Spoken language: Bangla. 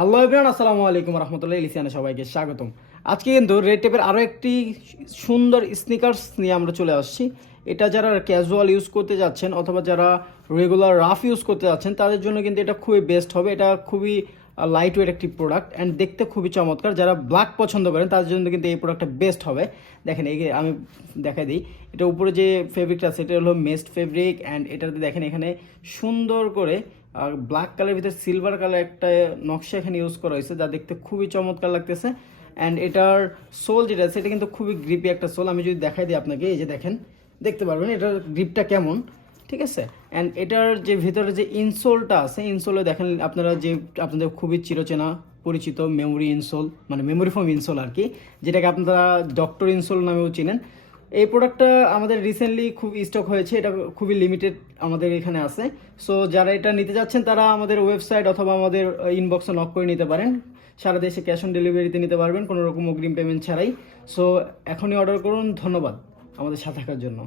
হ্যালো এভরিওয়ান, আসসালামু আলাইকুম রহমতুল্লাহ। ইলিসিয়ানে সবাইকে স্বাগতম। আজকে কিন্তু রেড টেপের আরও একটি সুন্দর স্নিকার্স নিয়ে আমরা চলে আসছি। এটা যারা ক্যাজুয়াল ইউজ করতে যাচ্ছেন অথবা যারা রেগুলার রাফ ইউজ করতে যাচ্ছেন তাদের জন্য কিন্তু এটা খুবই বেস্ট হবে। এটা খুবই লাইট ওয়েট একটি প্রোডাক্ট অ্যান্ড দেখতে খুবই চমৎকার। যারা ব্ল্যাক পছন্দ করেন তাদের জন্য কিন্তু এই প্রোডাক্টটা বেস্ট হবে। দেখেন এই আমি দেখাই দিই, এটা উপরে যে ফেব্রিকটা আছে এটা হলো মেস্ট ফেব্রিক অ্যান্ড এটাতে দেখেন এখানে সুন্দর করে ব্ল্যাক কালারের ভিতরে সিলভার কালার একটা নকশা এখানে ইউজ করা হয়েছে, যা দেখতে খুবই চমৎকার লাগতেছে। অ্যান্ড এটার সোল যেটা আছে এটা কিন্তু খুবই গ্রিপি একটা সোল। আমি যদি দেখাই দিই আপনাকে, এই যে দেখেন, দেখতে পারবেন এটার গ্রিপটা কেমন, ঠিক আছে। অ্যান্ড এটার যে ভিতরে যে ইনসোলটা আছে, ইনসোলে দেখেন আপনারা যে আপনাদের খুবই চিরচেনা পরিচিত মেমোরি ইনসোল, মানে মেমোরি ফোম ইনসোল আর কি, যেটাকে আপনারা ডক্টর ইনসোল নামেও চিনেন। এই প্রোডাক্টটা আমাদের রিসেন্টলি খুব স্টক হয়েছে, এটা খুবই লিমিটেড আমাদের এখানে আছে। সো যারা এটা নিতে যাচ্ছেন তারা আমাদের ওয়েবসাইট অথবা আমাদের ইনবক্সে নক করে নিতে পারেন। সারা দেশে ক্যাশ অন ডেলিভারিতে নিতে পারবেন কোনো রকম অগ্রিম পেমেন্ট ছাড়াই। সো এখনই অর্ডার করুন। ধন্যবাদ আমাদের সাথে থাকার জন্য।